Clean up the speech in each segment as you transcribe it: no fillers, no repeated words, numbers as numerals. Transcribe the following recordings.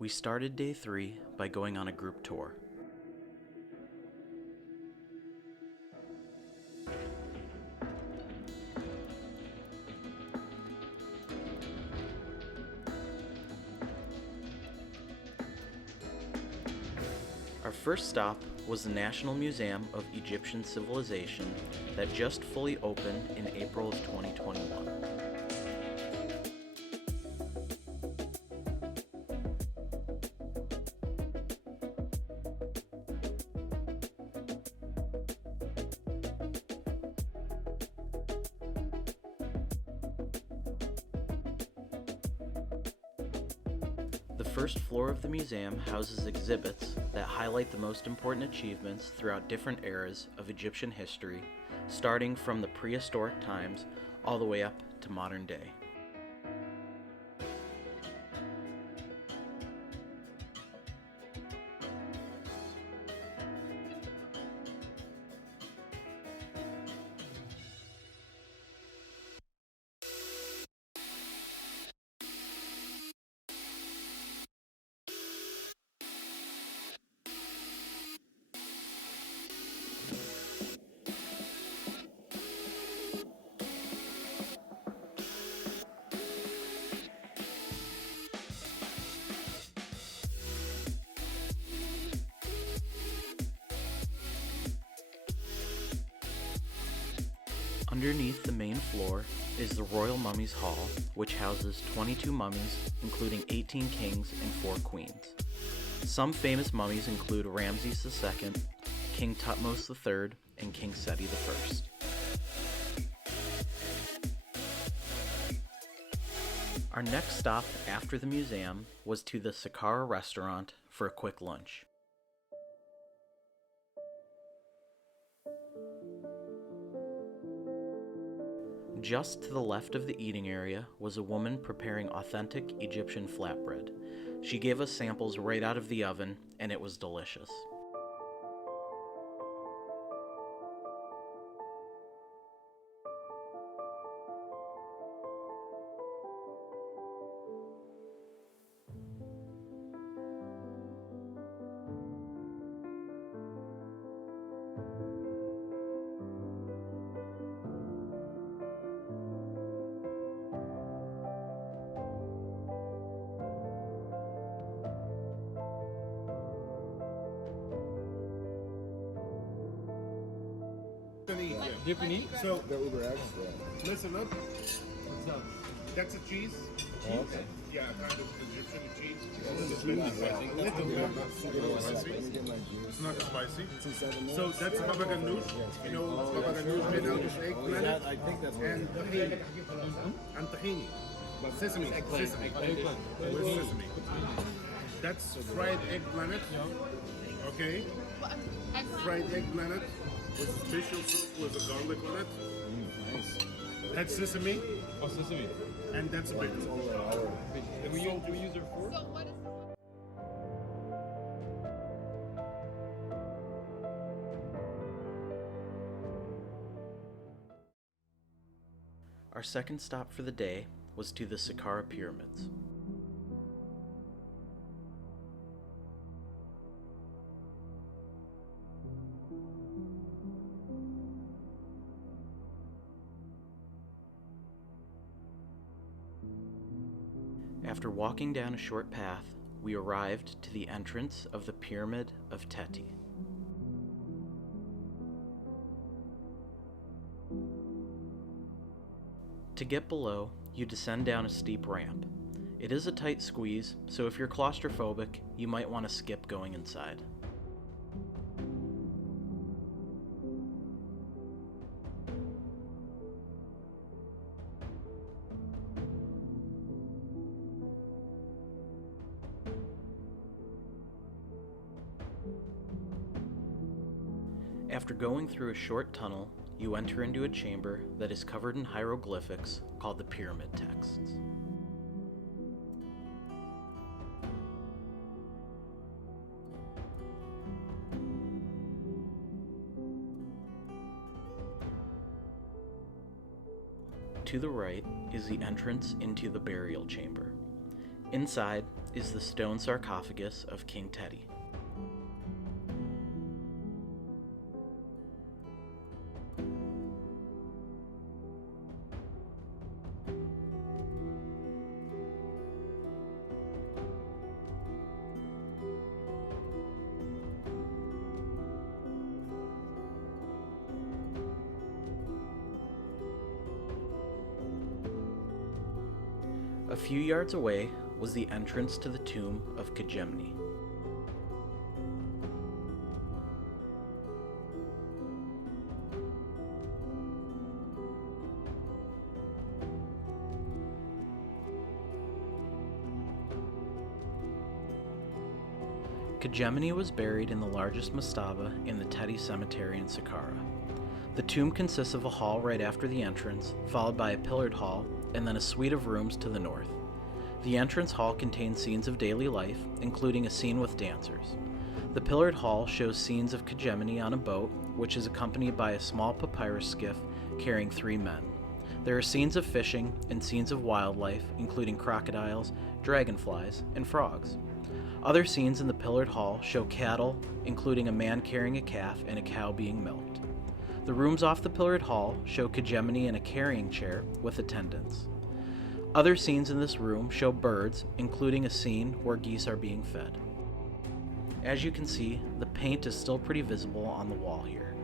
We started day 3 by going on a group tour. Our first stop was the National Museum of Egyptian Civilization that just fully opened in April of 2021. The first floor of the museum houses exhibits that highlight the most important achievements throughout different eras of Egyptian history, starting from the prehistoric times all the way up to modern day. Underneath the main floor is the Royal Mummies Hall, which houses 22 mummies, including 18 kings and 4 queens. Some famous mummies include Ramses II, King Tutmos III, and King Seti I. Our next stop after the museum was to the Sakkara restaurant for a quick lunch. Just to the left of the eating area was a woman preparing authentic Egyptian flatbread. She gave us samples right out of the oven, and it was delicious. So the Uber X, listen up. What's up? That's a cheese. Oh, okay. Yeah, kind of Egyptian cheese. A little bit not super spicy. It's not spicy. So that's baba ganoush. You know, baba ganoush made out of eggplant I think that's what and tahini. And tahini. Sesame. Sesame. With sesame. That's fried eggplant. Okay. Fried eggplant with special sauce with a garlic on it. Nice. That's sesame, Oh, sesame. and that's bacon. Do we use our fork? Our second stop for the day was to the Sakkara Pyramids. After walking down a short path, we arrived to the entrance of the Pyramid of Teti. To get below, you descend down a steep ramp. It is a tight squeeze, so if you're claustrophobic, you might want to skip going inside. After going through a short tunnel, you enter into a chamber that is covered in hieroglyphics called the pyramid texts. To the right is the entrance into the burial chamber. Inside is the stone sarcophagus of King Teddy. A few yards away was the entrance to the tomb of Kejemni. Kejemni was buried in the largest mastaba in the Teddy Cemetery in Sakkara. The tomb consists of a hall right after the entrance, followed by a pillared hall, and then a suite of rooms to the north. The entrance hall contains scenes of daily life, including a scene with dancers. The pillared hall shows scenes of Kejemni on a boat, which is accompanied by a small papyrus skiff carrying 3 men. There are scenes of fishing and scenes of wildlife, including crocodiles, dragonflies, and frogs. Other scenes in the pillared hall show cattle, including a man carrying a calf and a cow being milked. The rooms off the pillared hall show Kejemni in a carrying chair with attendants. Other scenes in this room show birds, including a scene where geese are being fed. As you can see, the paint is still pretty visible on the wall here.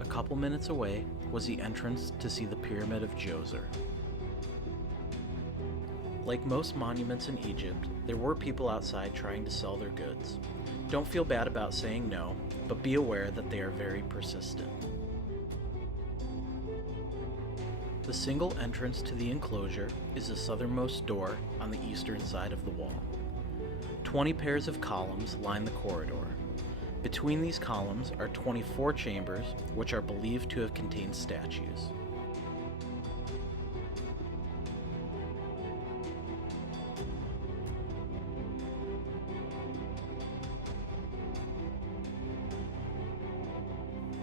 A couple minutes away was the entrance to see the Pyramid of Djoser. Like most monuments in Egypt, there were people outside trying to sell their goods. Don't feel bad about saying no, but be aware that they are very persistent. The single entrance to the enclosure is the southernmost door on the eastern side of the wall. 20 pairs of columns line the corridor. Between these columns are 24 chambers, which are believed to have contained statues.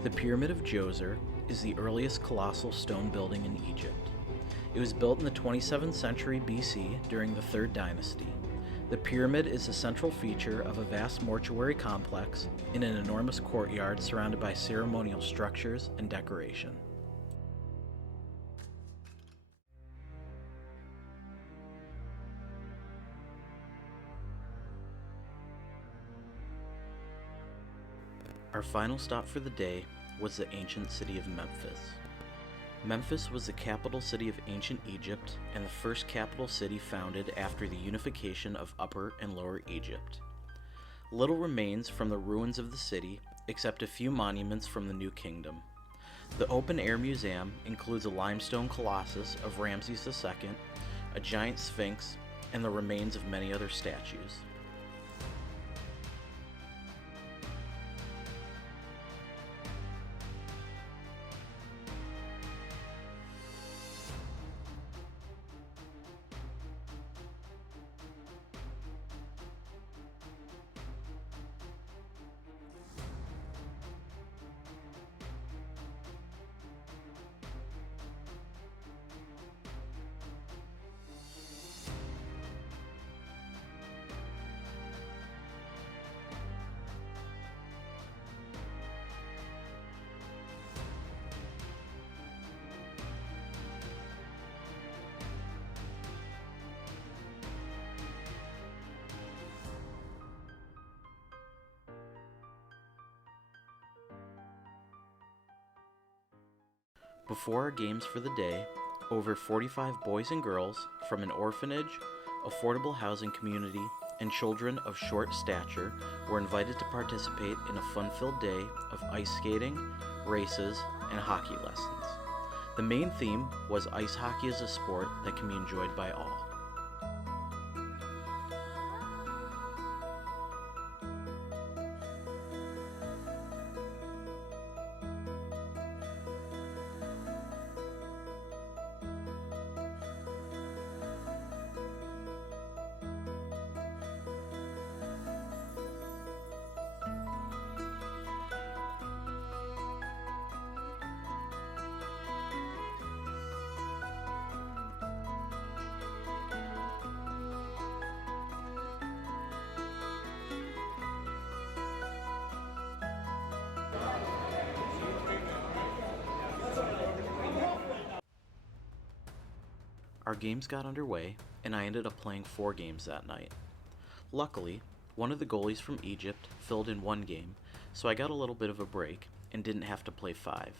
The Pyramid of Djoser is the earliest colossal stone building in Egypt. It was built in the 27th century BC during the 3rd dynasty. The pyramid is a central feature of a vast mortuary complex in an enormous courtyard surrounded by ceremonial structures and decoration. Our final stop for the day was the ancient city of Memphis. Memphis was the capital city of ancient Egypt and the first capital city founded after the unification of Upper and Lower Egypt. Little remains from the ruins of the city, except a few monuments from the New Kingdom. The open-air museum includes a limestone colossus of Ramses II, a giant sphinx, and the remains of many other statues. Before our games for the day, over 45 boys and girls from an orphanage, affordable housing community, and children of short stature were invited to participate in a fun-filled day of ice skating, races, and hockey lessons. The main theme was ice hockey as a sport that can be enjoyed by all. Our games got underway, and I ended up playing 4 games that night. Luckily, one of the goalies from Egypt filled in 1 game, so I got a little bit of a break and didn't have to play 5.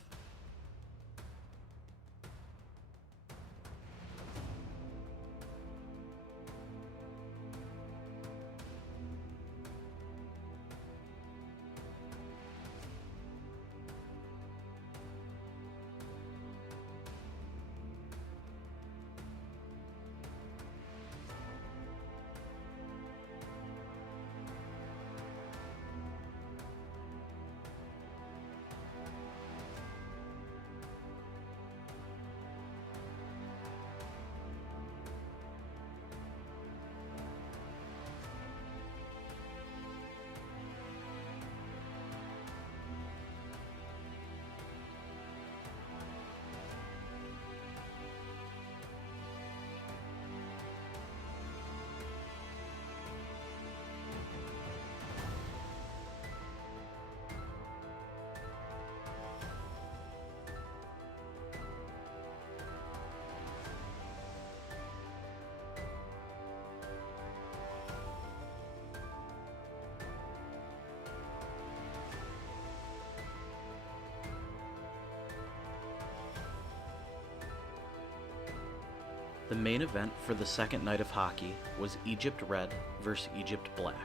The main event for the second night of hockey was Egypt Red versus Egypt Black.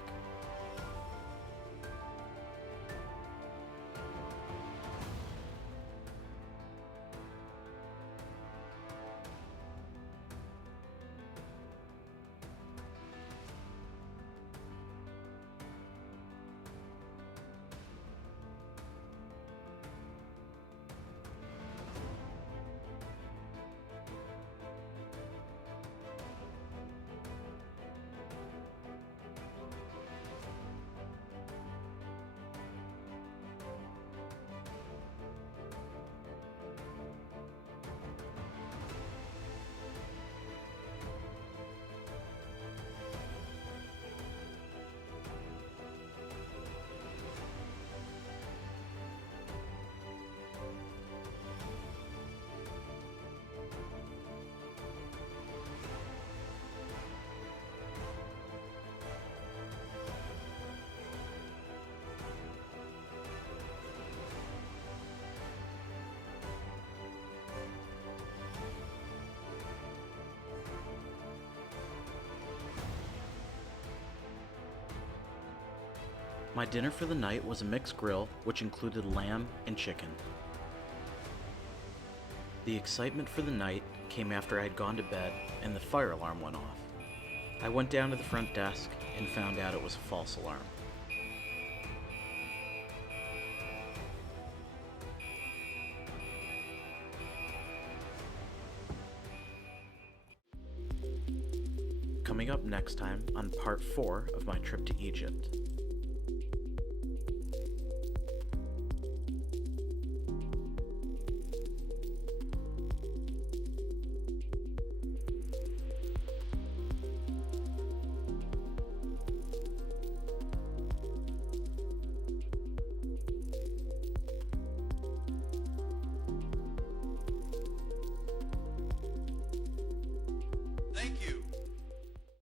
My dinner for the night was a mixed grill, which included lamb and chicken. The excitement for the night came after I had gone to bed and the fire alarm went off. I went down to the front desk and found out it was a false alarm. Coming up next time on part 4 of my trip to Egypt.